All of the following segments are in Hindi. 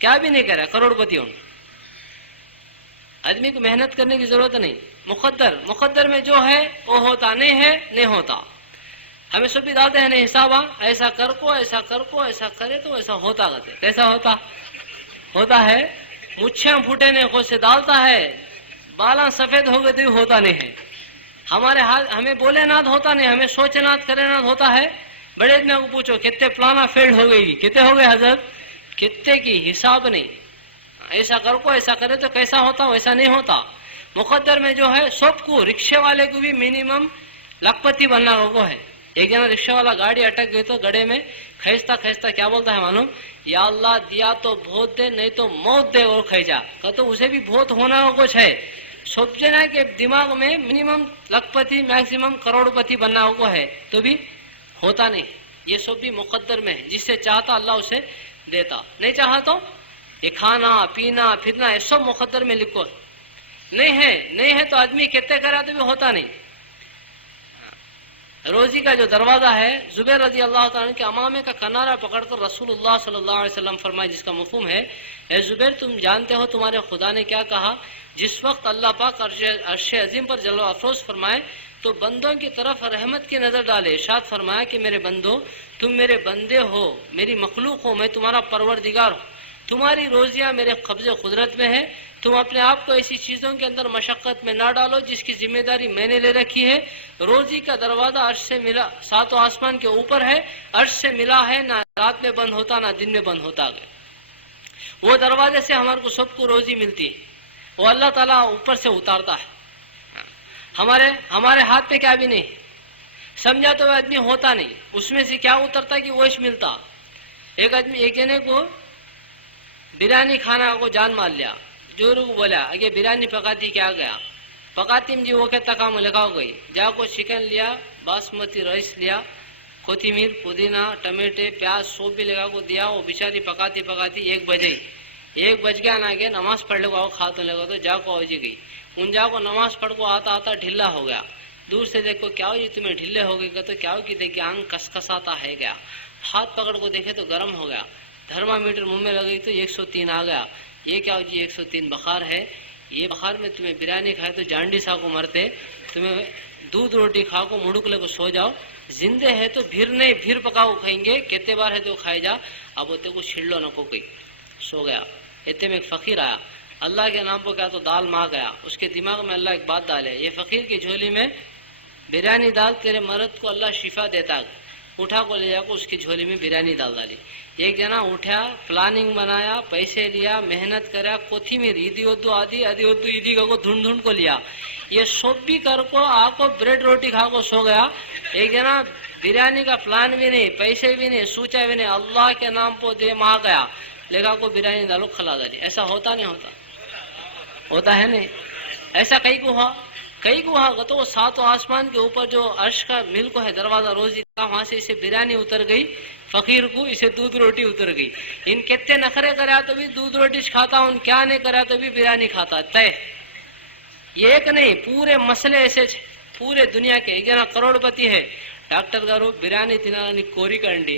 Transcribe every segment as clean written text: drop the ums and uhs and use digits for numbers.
क्या भी नहीं करा, करोड़पति होना। आदमी को मेहनत करने की जरूरत नहीं। मुकद्दर में जो है वो होता, नहीं है नहीं होता। हमें सब भी डालते हैं नहीं हिसाबा, ऐसा कर को, ऐसा कर को, ऐसा करे तो ऐसा होता करते। कैसा होता है। मुच्छें फूटे ने को से डालता है, बाला सफेद हो गए तो होता नहीं है। हमारे हाथ हमें बोले नाथ होता नहीं, हमें सोचे नाथ करे नाथ होता है। बड़े आदमी को पूछो कितने प्लाना फेल हो गई, कितने हो गए हजरत, कितने की हिसाब नहीं। ऐसा कर को, ऐसा करे तो कैसा होता, वैसा नहीं होता। मुकद्दर में जो है सबको, रिक्शे वाले को भी मिनिमम लखपति बनना को है। एक जना रिक्शा वाला गाड़ी अटक गई तो गड्ढे में खींचता खींचता क्या बोलता है मालूम, या अल्लाह दिया तो बहुत दे, नहीं तो मौत दे और खींचा। तो उसे भी बहुत होना कुछ है। सब जना के दिमाग में मिनिमम लखपति मैक्सिमम करोड़पति बनना को है, तो भी होता नहीं। ये सब भी मुकद्दर में है। जिससे चाहता अल्लाह उसे देता, नहीं चाहा तो ये खाना पीना फिरना ये सब मुकद्दर में लिखो। नहीं है तो आदमी कितने करा तो भी होता नहीं। रोजी का जो दरवाजा है, जुबैर रजी अल्लाह ताला के अमामे का किनारा पकड़कर रसूलुल्लाह सल्लल्लाहु अलैहि वसल्लम फरमाए, जिसका मफहूम है, ए जुबैर तुम जानते हो तुम्हारे खुदा ने क्या कहा। जिस वक्त अल्लाह पाक अर्श अजीम पर जलवा अफरोज फरमाए तो बंदों की तरफ रहमत की नजर डाले। इरशाद फरमाया कि मेरे बंदो, तुम मेरे बंदे हो, मेरी मखलूक हो, मैं तुम्हारा परवरदिगार हूँ। तुम्हारी रोजियां मेरे कब्जे कुदरत में है। तुम अपने आप को ऐसी चीजों के अंदर मशक्कत में ना डालो जिसकी जिम्मेदारी मैंने ले रखी है। रोजी का दरवाजा अर्श से मिला, सातों आसमान के ऊपर है, अर्श से मिला है, ना रात में बंद होता ना दिन में बंद होता। वो दरवाजे से हमारे को सबको रोजी मिलती है, वो अल्लाह ताला ऊपर से उतारता है। हमारे हाथ में क्या भी नहीं, समझा तो आदमी होता नहीं, उसमें से क्या उतरता कि वो मिलता। एक आदमी एक जने को बिरयानी खाना को जान मार लिया, जोरू को बोला अगे बिरयानी पकाती क्या गया, पकाती जी वो के तका में लगाओ गई, जाको चिकन लिया, बासमती राइस लिया, कोथिमीर पुदीना टमाटे प्याज सब भी लगा को दिया। वो बेचारी पकाती पकाती 1 बज गया ना गया, नमाज पढ़ लो आओ खा तो लगा तो जाको हो जी गई। उन जाको नमाज पढ़ को आता आता ढीला हो गया। दूर से देखो क्या हो जी तुम्हें ढीले हो गए, तो क्या हो कि देखिए आंग कसकसाता है गया। हाथ पकड़ को देखे तो गर्म हो गया। थर्मामीटर मुंह में लगी तो 103 आ गया। ये क्या हो जी 103 बुखार है। ये बुखार में तुम्हें बिरयानी खाए तो जांडीसा को मरते, तुम्हें दूध रोटी खाओ को मुड़ुकले को सो जाओ। जिंदे है तो फिर नहीं फिर पकाओ खाएंगे, कितने बार है तो खाए जा। अब होते को छिड़लो नको कोई सो गया। इतने में एक फकीर आया, अल्लाह के नाम पर क्या तो दाल मांग गया। उसके दिमाग में अल्लाह एक बात डाले, ये फकीर की झोली में बिरयानी डाल, तेरे मर्द को अल्लाह शिफा देता। उठा को ले जाकर उसकी झोली में बिरयानी डाल डाली। एक जना उठा, प्लानिंग बनाया, पैसे लिया, मेहनत करा, कोथिमीर ईदी उद्दू आदि आदि उद्दू ईदी को ढूंढ को लिया। ये सब भी कर को आको ब्रेड रोटी खा को सो गया। एक जना बिरयानी का प्लान भी नहीं, पैसे भी नहीं, सोचा भी नहीं, अल्लाह के नाम पर दे माँ गया, लेगा को बिरयानी डालो खिला डाली। ऐसा होता नहीं होता है नहीं। ऐसा कई को हुआ तो सातों आसमान के ऊपर जो अर्श का मिल को है दरवाजा रोजी का, वहां से इसे बिरयानी उतर गई, फकीर को इसे दूध रोटी उतर गई। इन कितने नखरे करा तो भी दूध रोटी खाता हूं, क्या नहीं करा तो भी बिरयानी खाता तय। ये एक नहीं, पूरे मसले ऐसे पूरे दुनिया के। एक जना करोड़पति है, డాక్టర్ గారు బిర్యానీ తినాలని కోరిక అండి,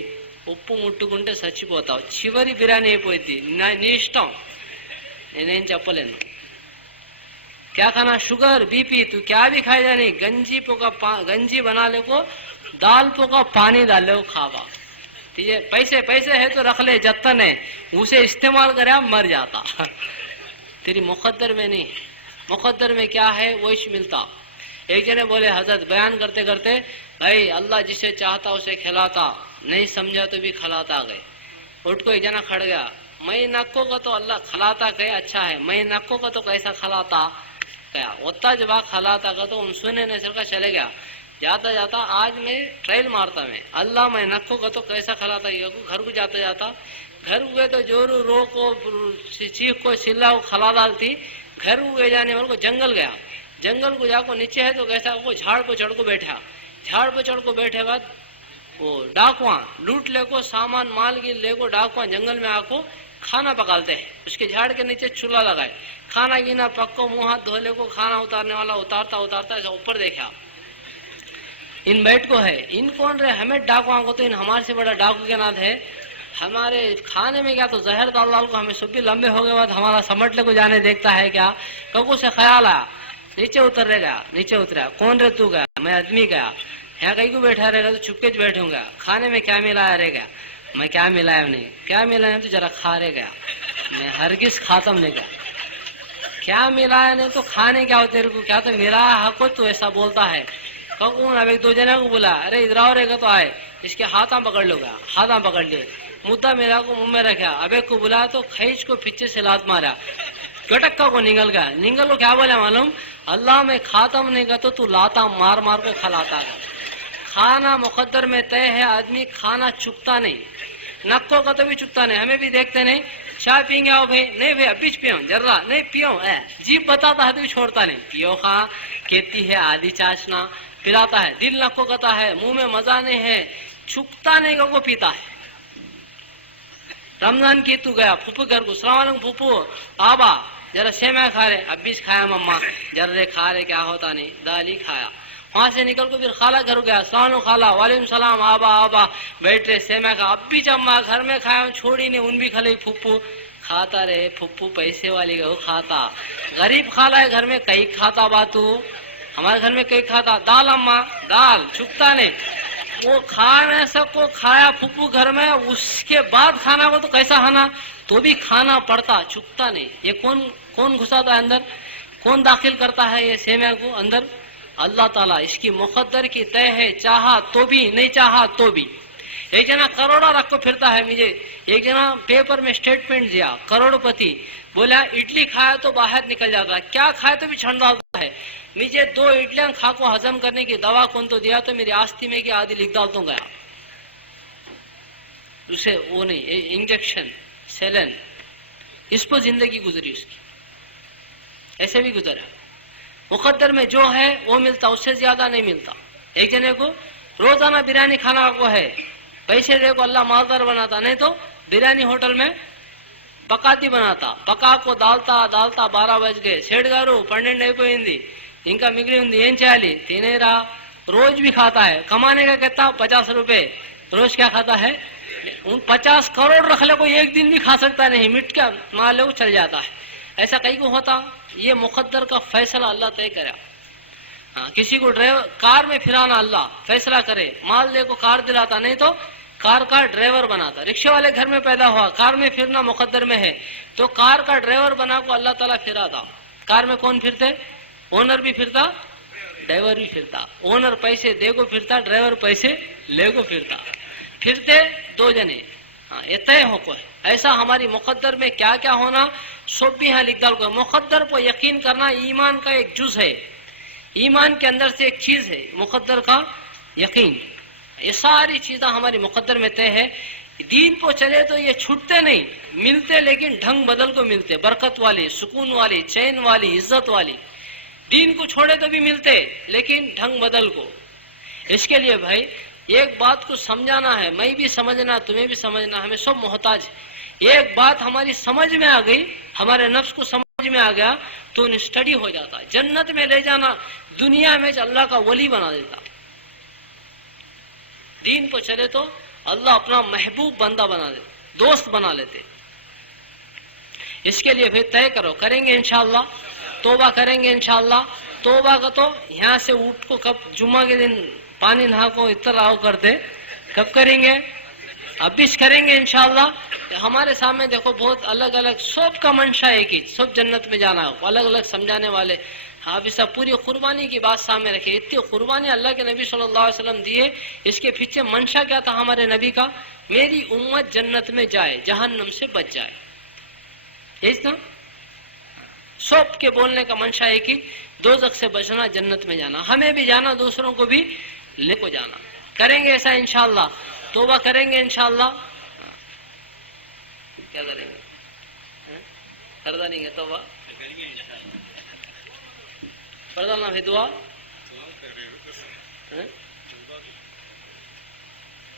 ఉప్పు ముట్టుకుంటే చచ్చిపోతావు, చివరి బిర్యానీ అయిపోయింది, నీ ఇష్టం, నేనేం చెప్పలేను। क्या खाना, शुगर बीपी तू क्या भी खाए जाने, गंजी बना ले को, दाल पो का पानी डाल ले खावा। ठीक है, पैसे है तो रख ले, जत्तन है उसे इस्तेमाल करे मर जाता। तेरी मुकद्दर में नहीं, मुकद्दर में क्या है वो मिलता। एक जने बोले हजरत बयान करते करते, भाई अल्लाह जिसे चाहता उसे खिलाता, नहीं समझा तो भी खिलाता गए। उठ को एक जना खड़ गया, मैं नक्को का तो अल्लाह खिलाता कहे अच्छा है, मैं नक्को का तो कैसा खिलाता क्या होता, जब खिलाता का तो उन सुने ने सर का चले गया। जाता जाता आज मैं ट्रेल मारता मैं, अल्लाह मैं नक्को का तो कैसा खिलाता। घर को जाता जाता घर हुए तो जोरू रो को चीख को चिल्ला को खिला डालती। घर हुए जाने वाले को जंगल गया, जंगल को जाको नीचे है तो कैसा वो झाड़ पर चढ़ को बैठा, झाड़ पर चढ़ को बैठे बाद वो डाकुआ लूट ले को सामान माल गिर ले को डाकुआ जंगल में आको खाना पकाते हैं। उसके झाड़ के नीचे चूल्हा लगाए, खाना गिना पक्को, मुंह हाथ धोले को, खाना उतारने वाला उतारता उतारता ऐसा ऊपर देखा, इन बैठ को है, इन कौन रहे, हमें डाकुआ को तो इन हमारे से बड़ा डाकू के नाथ है। हमारे खाने में क्या तो जहर डाल डाल को हमें सुबह लंबे हो गए बाद हमारा समटले को जाने देखता है क्या। कबू से ख्याल आया नीचे उतर रहेगा, नीचे उतरा, कौन रे तू गया, मैं आदमी गया, यहाँ कहीं को बैठा रहेगा तो चुपके बैठूंगा, खाने में क्या मिलाया रहेगा, मैं क्या मिलाया नहीं, क्या मिलाया तो जरा खा रहेगा, मैं हरगिज खातम नहीं गया, क्या मिलाया नहीं तो खाने क्या होते को क्या तो मिलाया हको तो ऐसा बोलता है। कौन अब एक दो जना को बोला अरे इधर आओ रहेगा तो आए, इसके हाथा पकड़ लोगा, हाथा पकड़ लिए, मुद्दा मेरा को मुंह में रखा, अब एक को बुलाया तो खींच को पीछे से लात मारा, कटक्का को निकल गया, निकल को क्या बोला मालूम, अल्लाह में खातम नहीं का तो तू लाता मार मार को खलाता है। खाना मुकद्दर में तय है, आदमी खाना चुकता नहीं, नक्को का तो भी चुकता नहीं, हमें भी देखते नहीं, चाय पियेंगे आओ भाई, नहीं भाई अभी पियो जर्रा नहीं पियो, जीप बताता है तो भी छोड़ता नहीं, पियो खा कहती है आधी चाशना पिलाता है, दिल नक्को कहता है, मुंह में मजा नहीं है, चुकता नहीं को पीता है। रमजान की तू गया फूफू घर को, सलाम फूफू आबा जरा सेमा खा रहे, अब भी खाया मम्मा, जर्रे खा रहे क्या होता नहीं, दाल ही खाया। वहां से निकल को फिर खाला घर गया, सलाम खाला वालेकुम सलाम आबा आबा, बैठ रहे सेमा खा, अब भी अम्मा घर में खाया छोड़ी नहीं, उन भी खले फूफू खाता रहे, फूफू पैसे वाली गो खाता, गरीब खाला है घर में कई खाता बातू, हमारे घर में कई खाता, दाल अम्मा दाल चुकता नहीं, वो खाना सबको खाया फूफू घर में, उसके बाद खाना को तो कैसा खाना तो भी खाना पड़ता, चुकता नहीं। ये कौन कौन घुसाता है अंदर, कौन दाखिल करता है ये सेमिया को अंदर, अल्लाह ताला। इसकी मुकद्दर की तय है, चाहा तो भी नहीं चाहा तो भी। एक जना करोड़ा रख को फिरता है, मुझे एक जना पेपर में स्टेटमेंट दिया, करोड़पति बोला इडली खाया तो बाहर निकल जाता है, क्या खाए तो भी छंड डालता है, मुझे 2 इडलियां खा को हजम करने की दवा कौन तो दिया तो मेरी आस्ती में की आधी लिख डाल तो गया, उसे वो नहीं इंजेक्शन सेलन, इस पर जिंदगी गुजरी उसकी, ऐसे भी गुजरा। मुकद्दर में जो है वो मिलता, उससे ज्यादा नहीं मिलता। एक जने को रोजाना बिरयानी खाना को है, पैसे दे को अल्लाह मालदार बनाता, नहीं तो बिरयानी होटल में पकाती बनाता, पका को डालता डालता 12 बज गए, सेठ गारू 12 అయిపోయింది ఇంకా మిగిలి ఉంది ఏం చేయాలి, తినేరా, रोज भी खाता है, कमाने का कहता 50 रुपए, रोज क्या खाता है, 50 करोड़ रख ले कोई एक दिन भी खा सकता नहीं, मिट क्या मान लो चल जाता है, ऐसा कहीं को होता। ये मुकद्दर का फैसला अल्लाह तय करा। किसी को ड्राइवर कार में फिराना अल्लाह फैसला करे, माल दे को कार दिलाता, नहीं तो कार का ड्राइवर बनाता। रिक्शे वाले घर में पैदा हुआ, कार में फिरना मुकद्दर में है, तो कार का ड्राइवर बना को अल्लाह ताला फिराता। कार में कौन फिरते, ओनर भी फिरता, ड्राइवर भी फिरता, ओनर पैसे दे को फिरता, ड्राइवर पैसे ले को फिरता, फिरते 2 जने। ये तय हो को है, ऐसा हमारी मुकद्दर में क्या क्या होना सब भी यहाँ लिख डाल को। मुकद्दर पर यकीन करना ईमान का एक जुज है, ईमान के अंदर से एक चीज है मुकद्दर का यकीन। ये सारी चीजें हमारी मुकद्दर में तय है। दीन को चले तो ये छूटते नहीं, मिलते लेकिन ढंग बदल को मिलते, बरकत वाली, सुकून वाली, चैन वाली, इज्जत वाली। दीन को छोड़े तो भी मिलते लेकिन ढंग बदल को। इसके लिए भाई एक बात को समझाना है, मैं भी समझना, तुम्हें भी समझना, हमें सब मोहताज। एक बात हमारी समझ में आ गई, हमारे नफ्स को समझ में आ गया तो स्टडी हो जाता, जन्नत में ले जाना, दुनिया में अल्लाह का वली बना देता। दीन पर चले तो अल्लाह अपना महबूब बंदा बना देते, दोस्त बना लेते। इसके लिए फिर तय करो, करेंगे इंशाअल्लाह, तौबा करेंगे इंशाअल्लाह। तौबा का तो यहाँ से उठ को कब जुम्मा के दिन पानी नहा को इतर आओ करते, कब करेंगे, अब भी करेंगे इंशाअल्लाह। हमारे सामने देखो बहुत अलग अलग, सबका मंशा एक ही, सब जन्नत में जाना है, अलग अलग समझाने वाले। हाँ भी सब पूरी कुर्बानी की बात सामने रखे, इतनी कुर्बानी अल्लाह के नबी सल्लल्लाहु अलैहि वसल्लम दिए, इसके पीछे मंशा क्या था हमारे नबी का, मेरी उम्मत जन्नत में जाए, जहन्नम से बच जाए। ना सब के बोलने का मंशा है कि दोज़ख से बचना, जन्नत में जाना, हमें भी जाना, दूसरों को भी लेको जाना। करेंगे ऐसा इंशाअल्लाह, तौबा करेंगे इंशाअल्लाह। क्या करेंगे, करदा नहीं है तौबा, करदा ना है दुआ,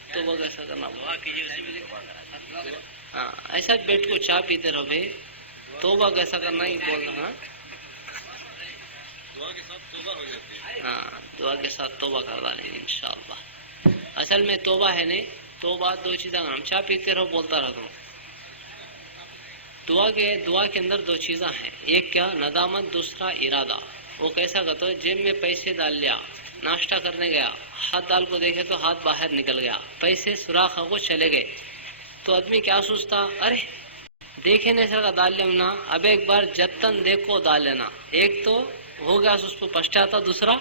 तौबा कैसा करना, हाँ ऐसा बैठ को चाय पीते रहो भाई, तौबा कैसा करना ही बोलना। हाँ दुआ के साथ तौबा करना नहीं इंशाअल्लाह। असल में तौबा है नहीं, तौबा दो चीज़ें, हम चाय पीते रहो बोलता रहो तुम। दुआ के अंदर दो चीज़ें हैं, एक क्या नदामत, दूसरा इरादा। वो कैसा कहते हो, जेब में पैसे डाल लिया, नाश्ता करने गया, हाथ डाल को देखे तो हाथ बाहर निकल गया, पैसे सुराख को चले गए, तो आदमी क्या सोचता, अरे देखे नहीं सका डाल लेना, अब एक बार जतन देखो डाल लेना। एक तो हो गया उस पर पछताता, दूसरा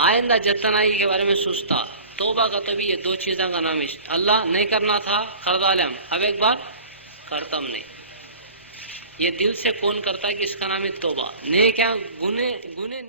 आइंदा जतन आई के बारे में सोचता। तौबा का तो भी ये दो चीज़ों का नाम है, अल्लाह नहीं करना था कर डाले हम, अब एक बार करता हम नहीं। ये दिल से कौन करता है कि इसका नाम है तौबा। ने क्या गुने गुने